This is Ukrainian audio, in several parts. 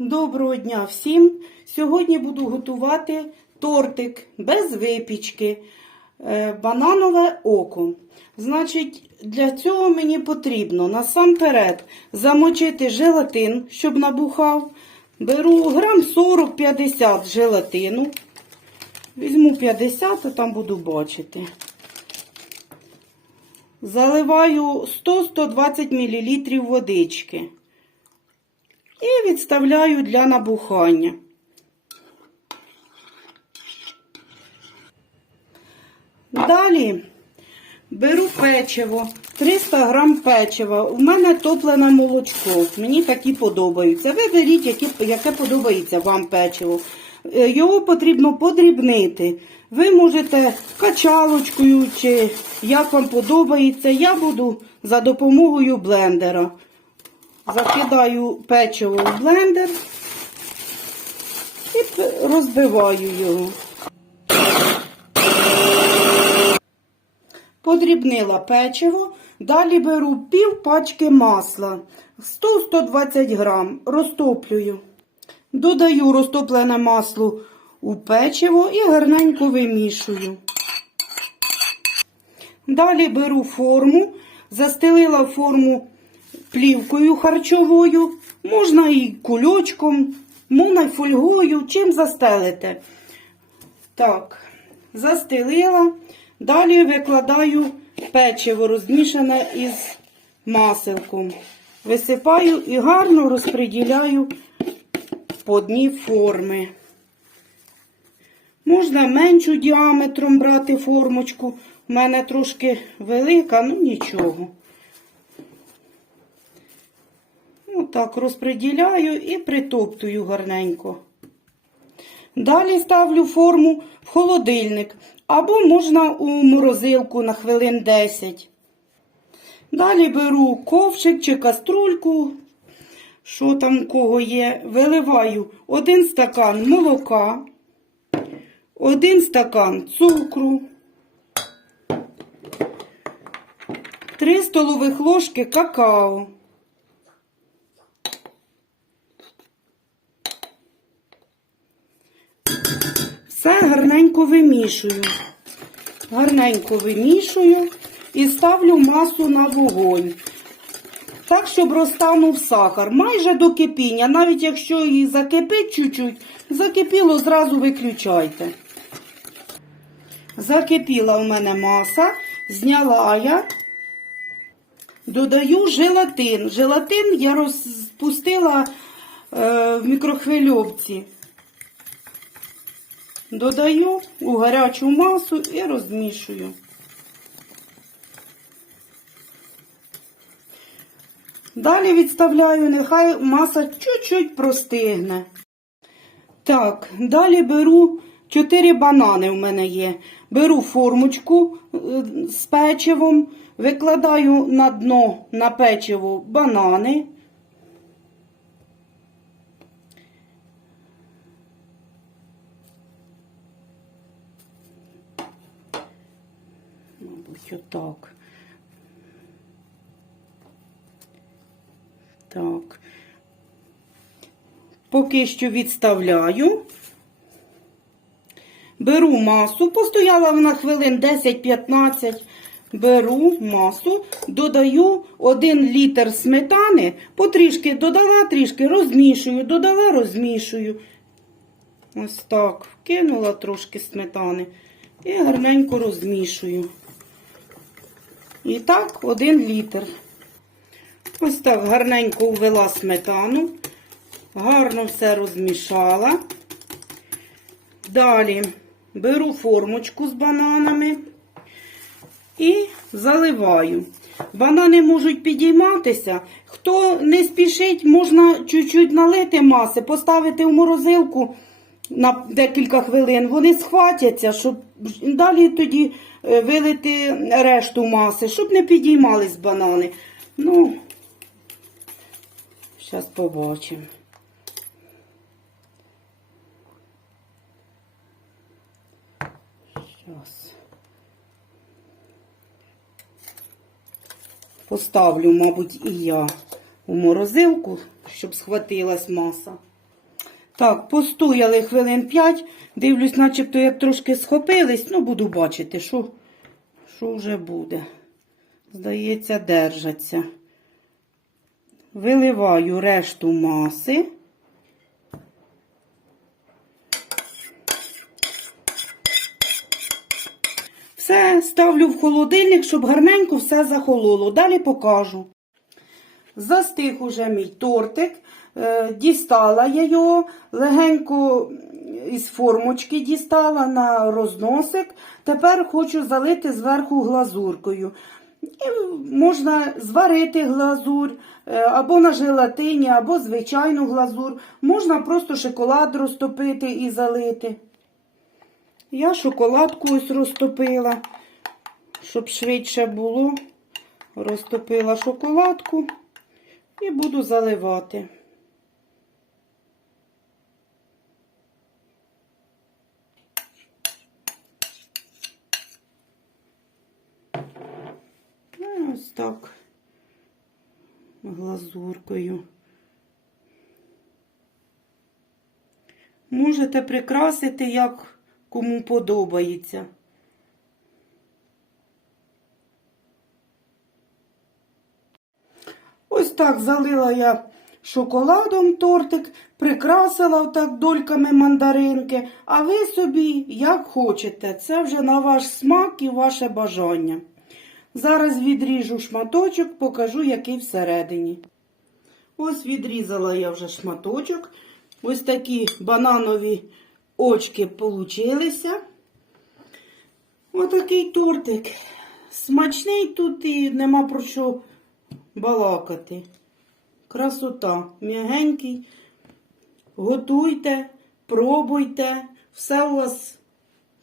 Доброго дня всім! Сьогодні буду готувати тортик без випічки, е, бананове око. Значить, для цього мені потрібно насамперед замочити желатин, щоб набухав. Беру грам 40-50 желатину. Візьму 50, а там буду бачити. Заливаю 100-120 мл водички і відставляю для набухання. Далі беру печиво, 300 грам печива. У мене топлене молочко. Мені такі подобаються. Ви беріть, яке, яке подобається вам печиво. Е, Його потрібно подрібнити. Ви можете качалочкою чи як вам подобається. Я буду за допомогою блендера. Закидаю печиво в блендер і розбиваю його. Подрібнила печиво, далі беру пів пачки масла 100-120 грам, розтоплюю. Додаю розтоплене масло у печиво і гарненько вимішую. Далі беру форму, застелила форму плівкою харчовою, можна і кульочком, можна й фольгою, чим застелите. Так, застелила. Далі викладаю печиво розмішане із маселком. Висипаю і гарно розподіляю по дні форми. Можна меншу діаметром брати формочку. У мене трошки велика, ну нічого. Отак розподіляю і притоптую гарненько. Далі ставлю форму в холодильник або можна у морозилку на хвилин 10. Далі беру ковшик чи каструльку, що там у кого є, виливаю один стакан молока, один стакан цукру, 3 столових ложки какао. Все гарненько вимішую. Гарненько вимішую і ставлю масу на вогонь. Так, щоб розтанув сахар. Майже до кипіння. Навіть якщо її закипить чуть-чуть, закипіло, зразу виключайте. Закипіла у мене маса, зняла я, додаю желатин. Желатин я розпустила е, в мікрохвильовці. Додаю у гарячу масу і розмішую. Далі відставляю, нехай маса чуть-чуть простигне. Так, далі беру 4 банани у мене є. Беру формочку е, з печивом, викладаю на дно на печиво банани. Мабуть, отак. Так. Поки що відставляю. Беру масу, постояла вона хвилин 10-15. Беру масу, додаю 1 літр сметани, потрішки додала, трішки розмішую, додала, розмішую. Ось так, вкинула трошки сметани і гарненько розмішую. І так, 1 літр. Ось так гарненько ввела сметану, гарно все розмішала. Далі беру формочку з бананами і заливаю. Банани можуть підійматися. Хто не спішить, можна чуть-чуть налити маси, поставити в морозилку на декілька хвилин. Вони схватяться, щоб далі тоді е, вилити решту маси, щоб не підіймались банани. Ну, зараз побачимо. Поставлю, мабуть, і я у морозилку, щоб схватилась маса. Так, постояли хвилин 5. Дивлюсь, начебто як трошки схопились. Ну, буду бачити, що, що вже буде. Здається, держаться. Виливаю решту маси. Все ставлю в холодильник, щоб гарненько все захололо. Далі покажу. Застиг уже мій тортик. Е, Дістала я його, легенько із формочки дістала на розносик. Тепер хочу залити зверху глазуркою. І можна зварити глазур е, або на желатині, або звичайну глазур. Можна просто шоколад розтопити і залити. Я шоколадку ось розтопила, щоб швидше було. Розтопила шоколадку і буду заливати. Ну, Ось так глазуркою. Можете прикрасити, як кому подобається. Ось так залила я шоколадом тортик, прикрасила отак дольками мандаринки, а ви собі як хочете. Це вже на ваш смак і ваше бажання. Зараз відріжу шматочок, покажу, який всередині. Ось відрізала я вже шматочок. Ось такі бананові очки получилися. Отакий тортик. Смачний тут і нема про що балакати. Красота, м'ягенький. Готуйте, пробуйте, все у вас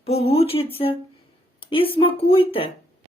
получиться. І смакуйте.